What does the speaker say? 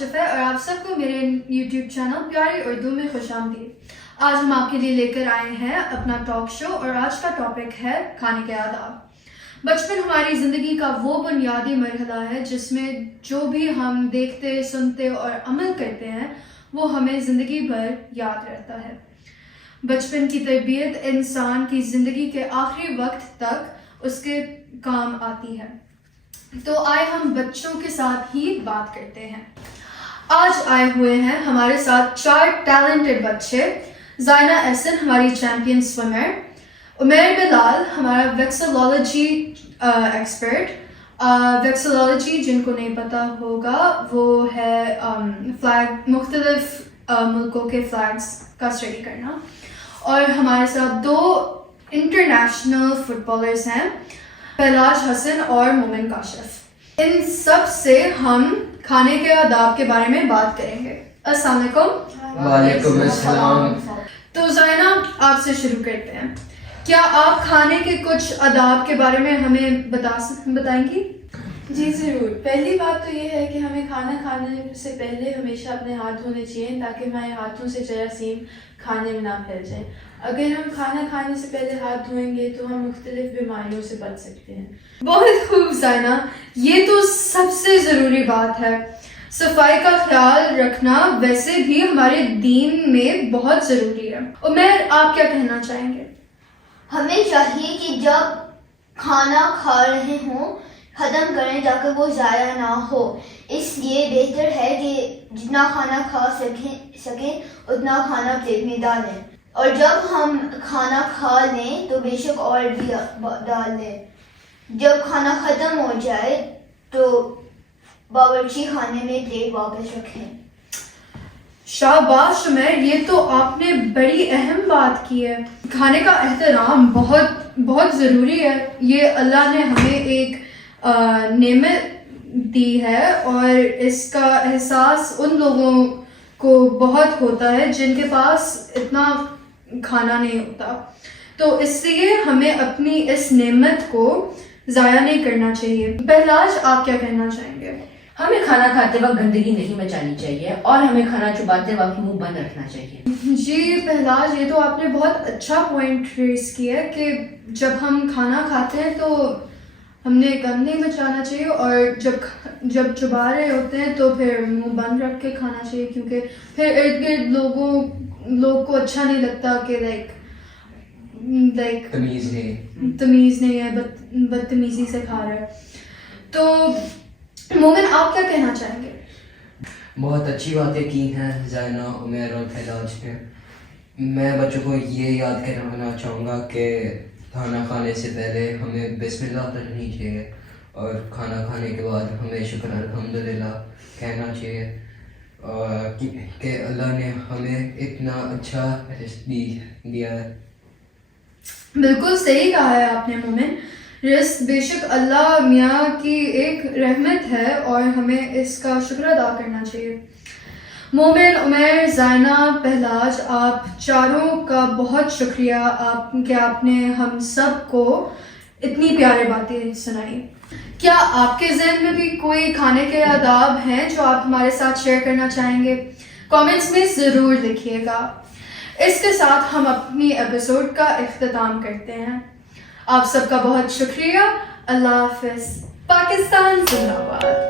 کاشف ہے اور آپ سب کو میرے یوٹیوب چینل پیاری اردو میں خوش آمدید۔ آج ہم آپ کے لیے لے کر آئے ہیں اپنا ٹاک شو اور آج کا ٹاپک ہے کھانے کے آداب۔ بچپن ہماری زندگی کا وہ بنیادی مرحلہ ہے جس میں جو بھی ہم دیکھتے، سنتے اور عمل کرتے ہیں وہ ہمیں زندگی بھر یاد رہتا ہے۔ بچپن کی تربیت انسان کی زندگی کے آخری وقت تک اس کے کام آتی ہے۔ تو آئے ہم بچوں کے ساتھ ہی بات کرتے ہیں۔ آج آئے ہوئے ہیں ہمارے ساتھ 4 ٹیلنٹڈ بچے۔ زائنہ احسن ہماری چیمپئن سوئمر، عمیر بلال ہمارا ویکسولوجی ایکسپرٹ۔ ویکسولوجی جن کو نہیں پتہ ہوگا وہ ہے فلیگ، مختلف ملکوں کے فلیگس کا اسٹڈی کرنا۔ اور ہمارے ساتھ 2 انٹرنیشنل فٹ بالرز ہیں، پہلاج حسن اور مومن کاشف۔ ان سب سے ہم کھانے کے آداب کے بارے میں بات کریں گے۔ السلام علیکم۔ وعلیکم السلام۔ تو زائنہ آپ سے شروع کرتے ہیں، کیا آپ کھانے کے کچھ آداب کے بارے میں ہمیں بتائیں گی؟ جی ضرور۔ پہلی بات تو یہ ہے کہ ہمیں کھانا کھانے سے پہلے ہمیشہ اپنے ہاتھ دھونے چاہیے تاکہ ہمارے ہاتھوں سے جراثیم کھانے میں نہ پھیل جائیں۔ اگر ہم کھانا کھانے سے پہلے ہاتھ دھوئیں گے تو ہم مختلف بیماریوں سے بچ سکتے ہیں۔ بہت خوب زائنہ، یہ تو سب سے ضروری بات ہے۔ صفائی کا خیال رکھنا ویسے بھی ہمارے دین میں بہت ضروری ہے۔ عمیر آپ کیا کہنا چاہیں گے؟ ہمیں چاہیے کہ جب کھانا کھا رہے ہوں ختم کریں تاکہ وہ ضائع نہ ہو۔ اس لیے بہتر ہے کہ جتنا کھانا کھا سکیں اتنا کھانا پلیٹ میں ڈالیں، اور جب ہم کھانا کھا لیں تو بے شک اور بھی ڈال لیں۔ جب کھانا ختم ہو جائے تو باورچی خانے میں پلیٹ واپس رکھیں۔ شاباش عمیر، یہ تو آپ نے بڑی اہم بات کی ہے۔ کھانے کا احترام بہت ضروری ہے۔ یہ اللہ نے ہمیں ایک نعمت دی ہے اور اس کا احساس ان لوگوں کو بہت ہوتا ہے جن کے پاس اتنا کھانا نہیں ہوتا۔ تو اس لیے ہمیں اپنی اس نعمت کو ضائع نہیں کرنا چاہیے۔ پہلاج آپ کیا کہنا چاہیں گے؟ ہمیں کھانا کھاتے وقت گندگی نہیں مچانی چاہیے اور ہمیں کھانا چباتے وقت منہ بند رکھنا چاہیے۔ جی پہلاج، یہ تو آپ نے بہت اچھا پوائنٹ ریز کیا ہے کہ جب ہم کھانا کھاتے ہیں تو ہم نے گند نہیں مچانا چاہیے، اور جب چبا رہے ہوتے ہیں تو پھر منہ بند رکھ کے کھانا چاہیے، کیونکہ پھر ارد گرد لوگ کو اچھا نہیں لگتا کہ لائک تمیز نہیں ہے، بدتمیزی سے کھا رہا ہے۔ تو مومن آپ کیا کہنا چاہیں گے؟ بہت اچھی باتیں کی ہیں زائنہ، عمیر اور پہلاج نے۔ میں بچوں کو یہ یاد کرانا چاہوں گا کہ کھانا کھانے سے پہلے ہمیں بسم اللہ پڑھنی چاہیے اور کھانا کھانے کے بعد ہمیں شکر الحمدللہ کہنا چاہیے، اور کہ اللہ نے ہمیں اتنا اچھا رزق دیا ہے۔ بالکل صحیح کہا ہے آپ نے مومن۔ رزق بے شک اللہ میاں کی ایک رحمت ہے اور ہمیں اس کا شکر ادا کرنا چاہیے۔ مومن، عمیر، زائنہ، پہلاج، آپ چاروں کا بہت شکریہ کہ آپ نے ہم سب کو اتنی پیارے باتیں سنائی۔ کیا آپ کے ذہن میں بھی کوئی کھانے کے آداب ہیں جو آپ ہمارے ساتھ شیئر کرنا چاہیں گے؟ کامنٹس میں ضرور لکھیے گا۔ اس کے ساتھ ہم اپنی ایپیسوڈ کا اختتام کرتے ہیں۔ آپ سب کا بہت شکریہ۔ اللہ حافظ۔ پاکستان زندہ باد۔